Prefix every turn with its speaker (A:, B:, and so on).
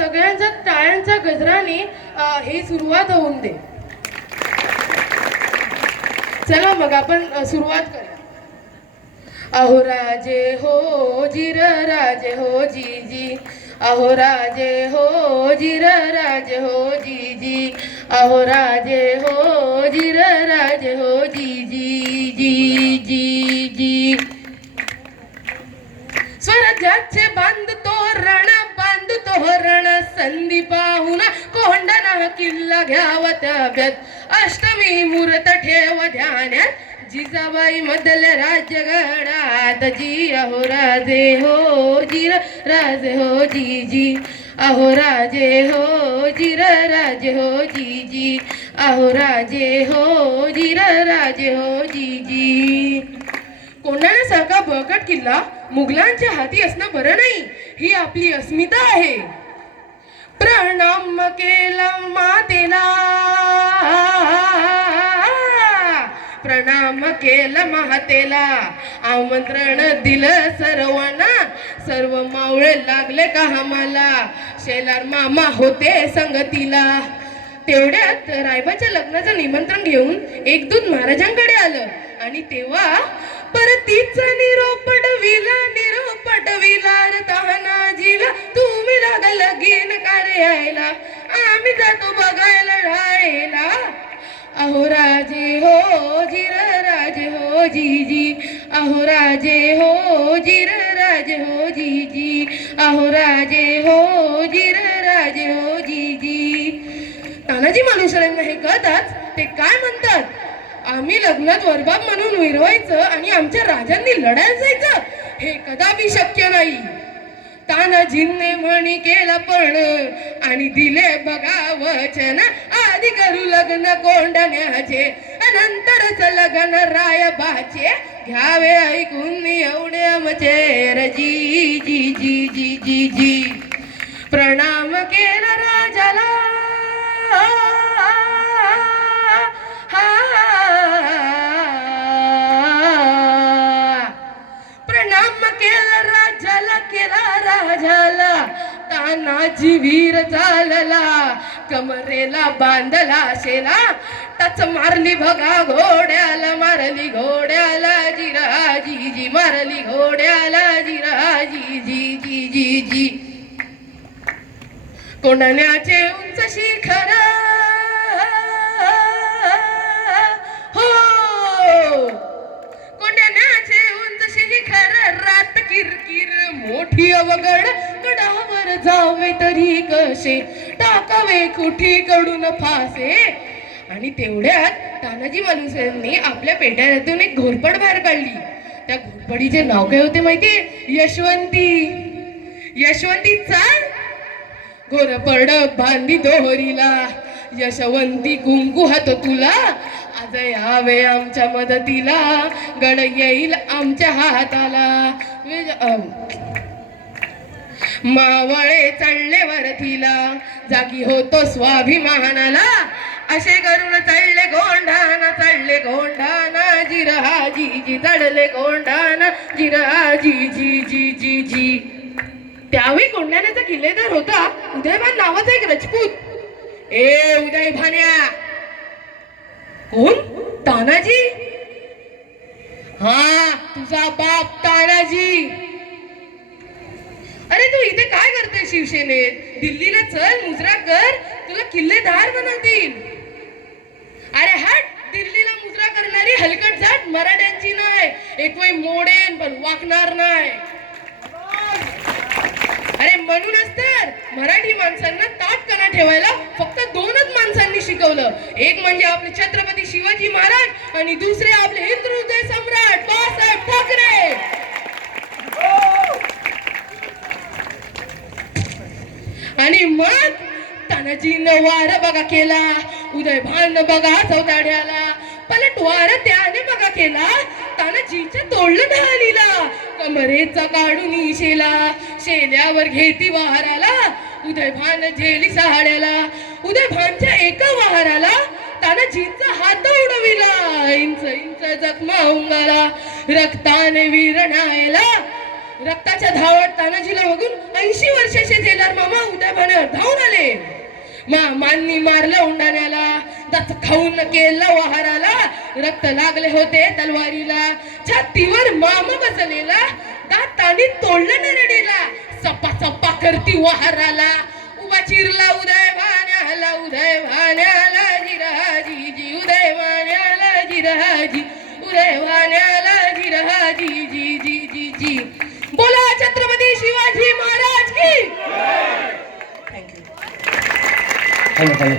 A: सगळ्यांच्या टाळ्यांच्या गजराने ही सुरुवात होऊन दे. चला मग आपण सुरुवात करूया. अहो राजे हो जिर राजे हो जी जी अहो राजे हो जिर राजे हो जी जी अहो राजे हो संधी पाहून कोंडना किल्ला घ्यावा ताब्यात. अष्टमी मूर्त ठेव ध्यानात. जिजाबाई मधल्या राज्यगडात जी अहो राजे हो जिर राजे हो जी जी. अहो राजे हो जिर राजे हो जी जी. अहो राजे हो जिर राजे हो जी जी. कोंढाण्यासारखा बळकट किल्ला मुघलांच्या हाती असणं बरं नाही. ही आपली अस्मिता आहे. प्रणाम केलं मातेला. प्रणाम केलं महतेला आमंत्रण दिलं सर्वांना. सर्व मावळे लागले का आम्हाला? शेलार मामा होते संगतीला. तेवढ्यात रायबाच्या लग्नाचं निमंत्रण घेऊन एक दूध महाराजांकडे आलं. आणि तेव्हा परतीचा निरोप पडविला निरोप पटविला रे तहानाजीला तुम्ही लागा लगीन कार्य यायला आम्ही जातो बघायला राहायला. अहो राजे हो जिर राजे हो जी जी अहो राजे हो जिर राजे हो जी जी अहो राजे हो जिर राजे हो जी जी तानाजी मालुसरेंना हे कळतात? ते काय म्हणतात? आम्ही लग्नात वरबाब म्हणून विरवायचं आणि आमच्या राजांनी लढायला जायचं हे कदापि शक्य नाही. तानाजींने म्हणी केला पण आणि दिले बघा वचन. आधी करू लग्न कोंडण्याचे नंतरच लग्न रायबाचे. घ्यावे ऐकून एवढे आमचे जी जी जी जी जी जी. प्रणाम केला राजाला. काम केला राजाला केला राजाला. तानाजी वीर चालला कमरेला बांधला शेला. टच मारली बघा घोड्याला मारली घोड्याला जिरा जी जी मारली घोड्याला जिरा जी जी जी जी. जी कोंडण्याचे उंच शिखर मोठी अवघड गडावर जावे तरी कसे? टाकावे कुठी कडून फासे? आणि तेवढ्यात तानाजी मालुसरेंनी आपल्या पेट्यातून एक घोरपड बाहेर काढली. त्या घोरपडीचे नाव काय होते माहितीये? यशवंती. यशवंती चाल. घोरपड बांधी दोहरीला. यशवंती कुंकू हात तुला. आज यावे आमच्या मदतीला. गड येईल आमच्या हाताला. मावळे चढले वरतीला. जागी होतो स्वाभिमानाला. असे करून चढले गोंढाना चढले गोंढाना जिरहा जी जी चढले गोंढाना जिरहा जी जी जी जी जी त्यावेळी कोंढाण्याचा किल्लेदार होता उदयभान नावाचा एक रजपूत. ए उदय भान्या कोण? तानाजी? हा तुझा बाप तानाजी. अरे तू इथे काय करते शिवसेनेत? दिल्लीला चल मुजरा कर तुला किल्लेदार बनवतील. अरे हट दिल्लीला मुजरा करणारी हलकट जाट मराठ्यांची नाही. एक वेळ मोडेन पण वाकणार नाही. अरे म्हणूनच तर मराठी माणसांना ताटकणा ठेवायला फक्त दोनच माणसांनी शिकवलं. एक म्हणजे आपले छत्रपती शिवाजी महाराज आणि दुसरे आपले हिंदू हृदय सम्राट बाळासाहेब ठाकरे. आणि मग तानाजीनं वार बघा केला उदय भान बघा चौदाड्याला पलट वार त्याने बघा केला तानाजीच्या तोडलं ढालीला कमरेचा काढून शेला शेल्यावर घेती वाहराला उदय भान झेली सहाड्याला उदय भानच्या एका वाहराला तानाजींचा हात उडविला इंच इंच जखमा उंगाला रक्ताने विरणायला रक्ताच्या धावत तानाजीला बघून ऐंशी वर्षाचे जे मामा उद्या भाण्यावर धावून आले. मामांनी मारलं उंडाण्याला दात खाऊन केलं वहाराला. रक्त लागले होते तलवारीला. छातीवर मामा बसलेला दाताने तोडलं नरडीला. सप्पा सप्पा करती वहाराला. उभा चिरला उदय भाण्याला उदय भाण्याला जिराजी जी उदय भाण्याला जिराजी उदय भाण्याला जिराजी जी जी जी जी. छत्रपती शिवाजी महाराज की. थँक्यू